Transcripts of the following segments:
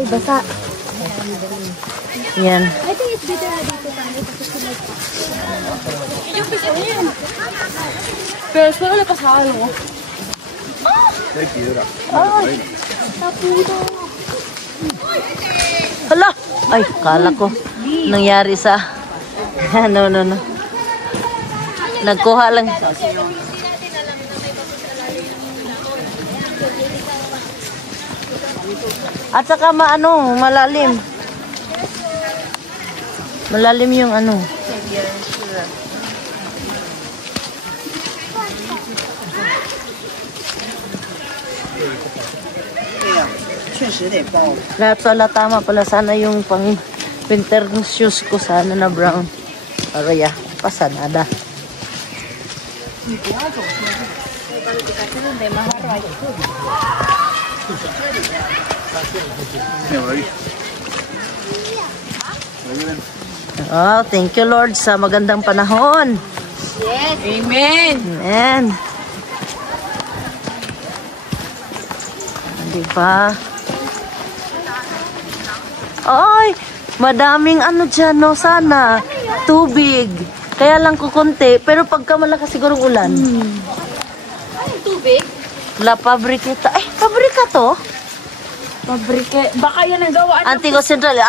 Ay, basa. Yan. I think it's better na dito tayo kasi sila. Yung pisa yan. Pero sila wala pasalo. Ay, tapudo. Hala! Ay, kala ko. Nangyari sa... no. Nagkuha lang. At saka malalim. Malalim yung ano. Lahat pala tama pala. Sana yung pang winter shoes ko sana na brown. Pero ya, pasanada. Oh, thank you Lord sa magandang panahon. Yes. Amen. Amen. Diba? Ay, madaming ano dyan, no? Sana. Tubig. Kaya lang kukunti. Pero pagka malakas sigurong ulan. Anong tubig? La Pabrikita. Ay, pabrika to? Pabrika. Baka yan ang gawaan. Antigo Central.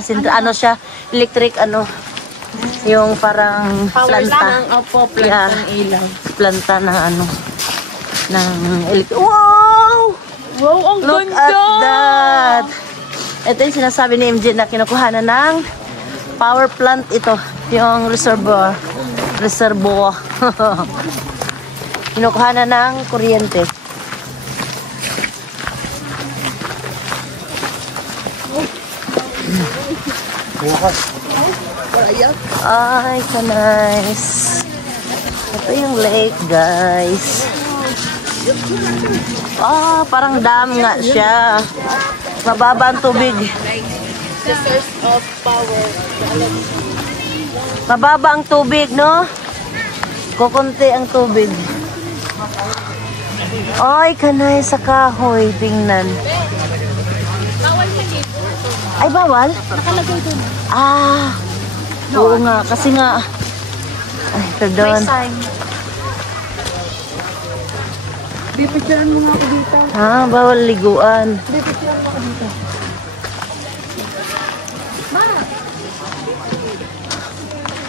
Central. Ano siya? Electric, yung parang Power planta. lang. Opo, planta ng ilaw. Planta ng ng electric. Wow! Wow, ang Look ganda! at that! Ito yung sinasabi ni MJ na kinukuhanan ng power plant ito. Yung reservoir. Kinukuhanan ng kuryente. Ay, so nice. Ito yung lake, guys. Parang dam nga siya. Mababa ang tubig. The source of power. Mababa ang tubig, no? Kukunti ang tubig. Ay, kanay sa kahoy. Tingnan. Bawal sa dito. Ay, bawal? Nakalagay dun. Oo nga. Kasi nga... Ay, pardon. May sign. Bipicturean mo nga ako dito. Bawal liguan. Bipicturean mo ako dito.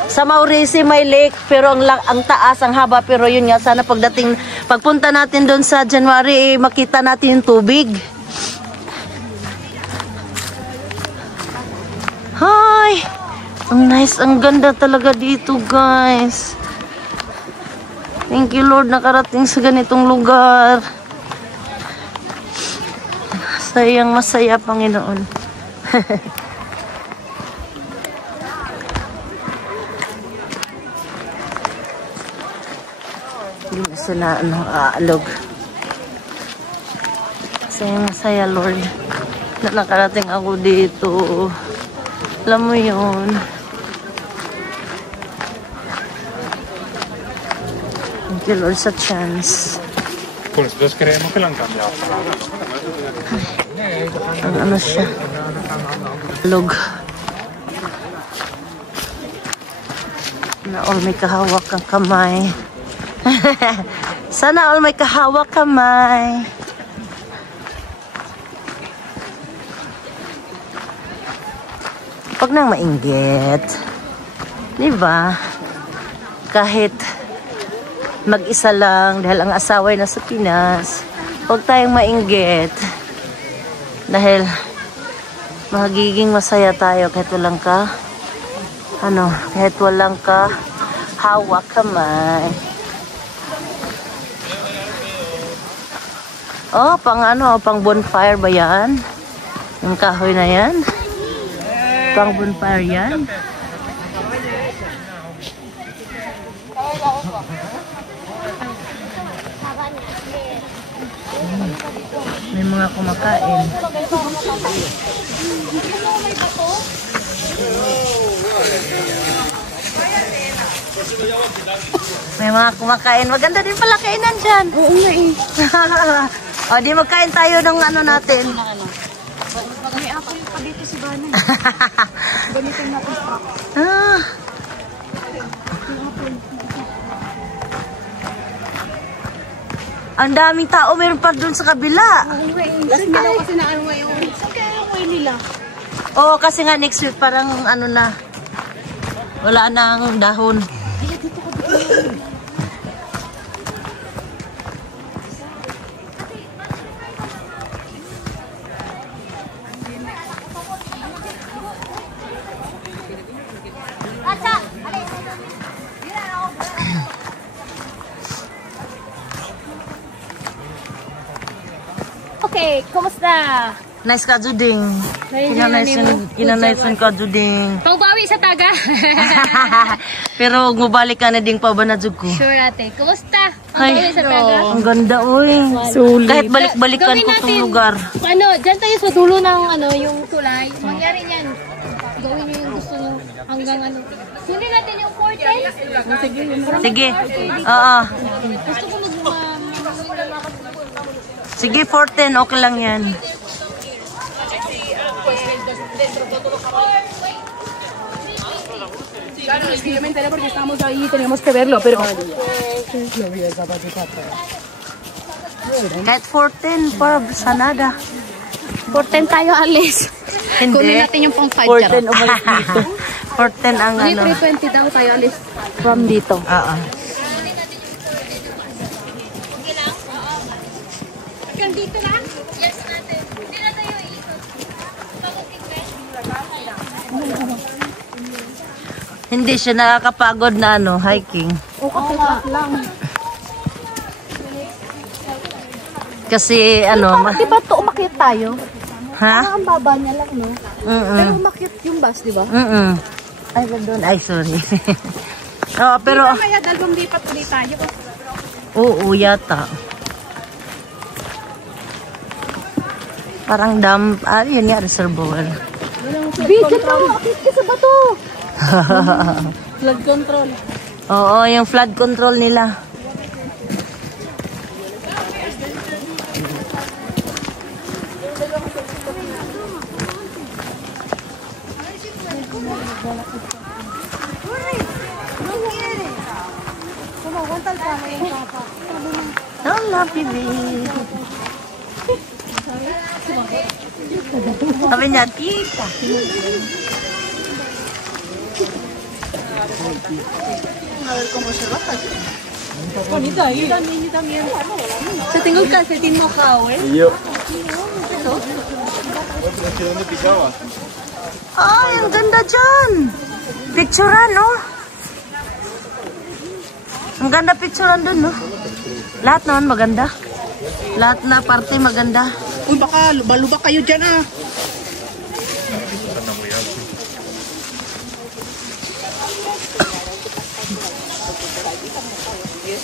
Sa Maurice may lake pero ang taas, ang haba, pero yun nga sana pagpunta natin doon sa January makita natin yung tubig. Hi! Ang nice, ang ganda talaga dito, guys. Thank you Lord nakarating sa ganitong lugar. Sayang masaya Panginoon. Hindi na sila aalog. Masaya Lord na nakarating ako dito. Alam mo yun. Thank you Lord sa chance. Nosotros creemos que la han cambiado. Ang ano siya? Log. Na all may kahawak ang kamay. Sana all may kahawak kamay. Huwag nang mainggit. Diba? Kahit mag-isa lang dahil ang asawa ay nasa Pinas, huwag tayong mainggit. Dahil magiging masaya tayo kahit walang hawak kamay. Pang bonfire ba yan? Yung kahoy na yan? Pang bonfire yan? May mga kumakain. May mga kumakain. Maganda din pala kainan dyan. Oo nga eh. O, di magkain tayo ng ano natin. May ako yung pa dito si Bana. Gamitin natin sa Ang daming tao meron pa doon sa kabila. Last na daw kasi na ano ngayon. Kaya ang way nila. Oo, kasi nga next week parang ano na. Wala nang dahon. Okay, kumusta? Nice ka, Juding. Kinanaysan ka, Juding. Pagbawi sa taga. Pero mubalik ka na ding pa ba na, Jud ko? Sure ate. Kumusta? Ay, Pagbawi sa taga. ang ganda, uy. Kahit balik-balikan ko itong lugar. Ano, dyan tayo sa dulo ng ano, yung tulay. Mangyari niyan. Gawin niyo yung gusto niyo hanggang ano. Sunin natin yung 410. Sige. Oo. Gusto ko Sige, 410. Okay lang yan. Claro, es que yo me enteré porque estábamos ahí y teníamos que verlo, pero... Kahit 410 pa, sanada. 410 tayo, alis. Hindi. Kunin natin yung pang 5 410 umalis dito. 410 ang Hindi, ano. 320 daw tayo, alis. From dito. Oo. Hanggang dito na? Yes, natin. Hindi na tayo iikot. Hindi siya nakakapagod na ano, hiking. O, kapit lang. Kasi ano, Di ba ito umakyat tayo? ha? Ang baba niya lang, no? Pero Mm-mm. umakyat yung bus, di ba? Mm-mm. Ay, doon. Ay, sorry. Oo, pero, Kaya dalawang lipat ulit tayo. oo, yata. Parang dam, yun nga, reservoir. Video to! Akit ka sa bato! Flood control. Oo, yung flood control nila. Hola, baby. Sabi niya, tita. Bonita ahí. Yo también. Yo tengo el calcetín mojado, ¿eh? Ay, ang ganda dyan. Picturean, no? Ang ganda picturean dun, no? Lahat naman maganda. Lahat na parte maganda. Uy, baka lubak kayo dyan ah.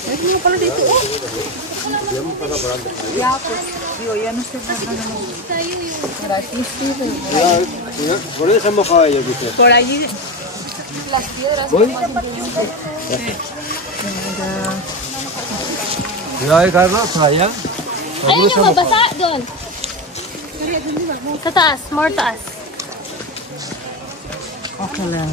Meron mo pala dito oh. Por eso se mojaba yo, ¿viste? Por allí. Cuidado, Carlos, allá. Ayun yung mabasa doon. Sa taas, more taas. Okay lang.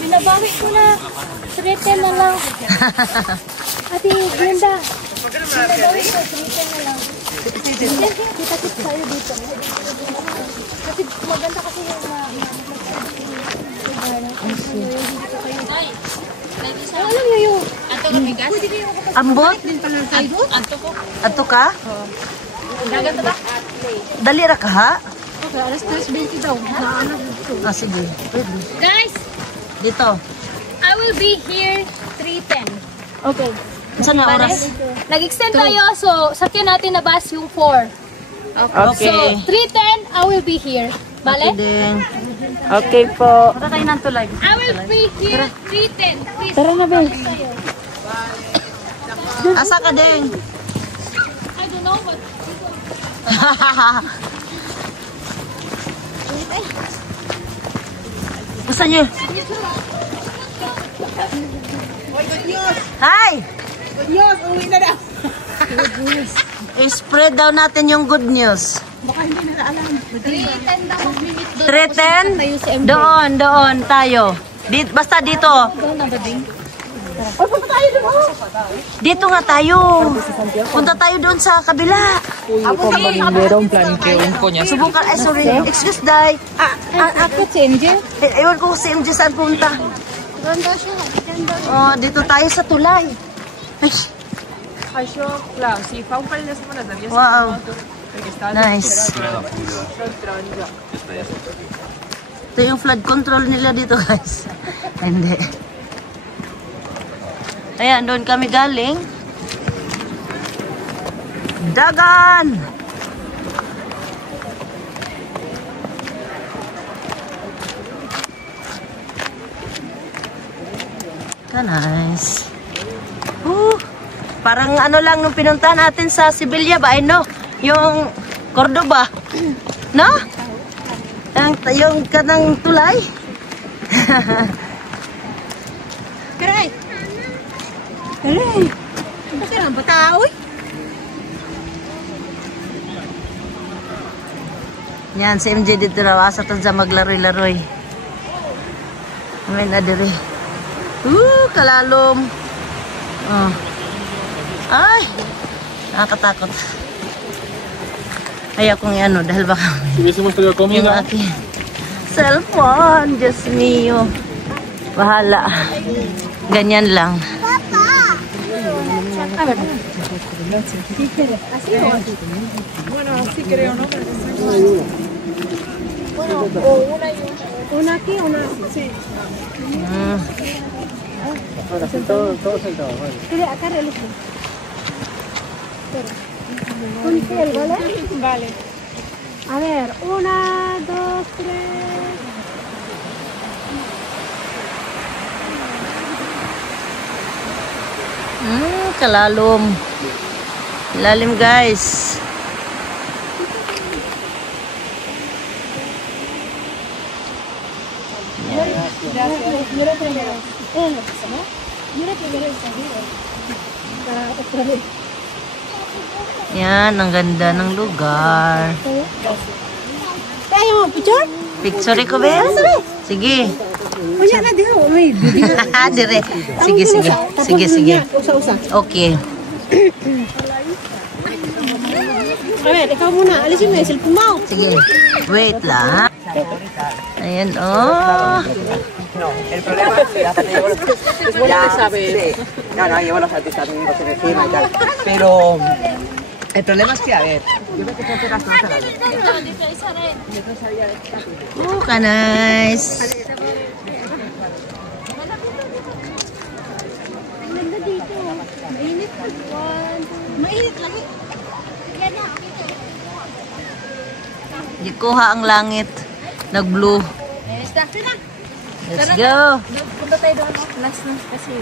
Binabawi ko na. 310 na lang. Ate, Glenda. Binabawi ko, 310 na lang. Kita-kit tayo dito. Kasi maganda kasi yung alam niyo yung Ambot? Ato ka? Dali ra ka, ha? Okay, alas 3:20 daw. Naanak dito. Ah, sige. Pwede. guys, Dito. I will be here 3:10. Okay. Saan na oras? Nag-extend tayo, so sakyan natin na bus yung 4. Okay. So, 3:10, I will be here. Bale? Then, Okay po. I will be here 3:10. Please. Tara na, Ben. asa ka din? I don't know what. Gusto niyo? Good news! Hi! Good news! Uwi na daw! I-spread daw natin yung good news. Baka hindi nila alam. 310 daw mag-meet doon. 310? Doon tayo. Basta dito. Doon na ba din? Dito nga tayo. Punta tayo doon sa kabila. Subukan. Ay, sorry. Excuse, Day. Ako si MJ. Ewan ko si MJ saan punta. Doon daw siya. Doon daw. Oh, dito tayo sa tulay. Ay, Ay, siya, claro, si fa un paio di settimane da via. wow. Perché sta Nice. Ito yung flood control nila dito, guys. Hindi. Ayan, doon kami galing. Dagan! Nice. Parang ano lang nung pinuntahan natin sa Sibilya ba? Ay no, yung Cordoba. No? Yung kanang tulay. Karay! Karay! Ano ka lang ba tao? Yan, si MJ dito raw. Asa to dyan maglaroy-laroy. May na diri. Kalalom. Oh. Ay! Nakakatakot. Ayaw kong ano dahil baka Hubiésemos traído yung comida. aking cellphone. Diyos mio. Bahala. Ganyan lang. Bueno, sí creo, ¿no? Una aquí, una. Sí. Todos sentados, vale. Mira, acá realiza. Un gel, ¿vale? Vale. A ver, 1, 2, 3. Kalalom. Lalim, guys. Mira primero. Mira primero el sonido. Para otra vez. Yan, ang ganda ng lugar. Tayo mo, picture? Picture ko, be? Sige. Unya na din ako. May video. Dire. Sige, sige. Sige, sige. Usa-usa. Okay. A ver, ikaw muna. Alisin mo yung cellphone mo. Sige. Wait lang. Ayan, oh. No, no, llevo los artistas unidos encima y tal. Pero el problema es que, a ver, yo me tengo que hacer las cosas a la vez. Ka nice. Ganda dito. Mainit. Mainit lagi. Yan na. Ikuha ang langit. Nag-blue. Let's go. Punta tayo doon. Last na kasi.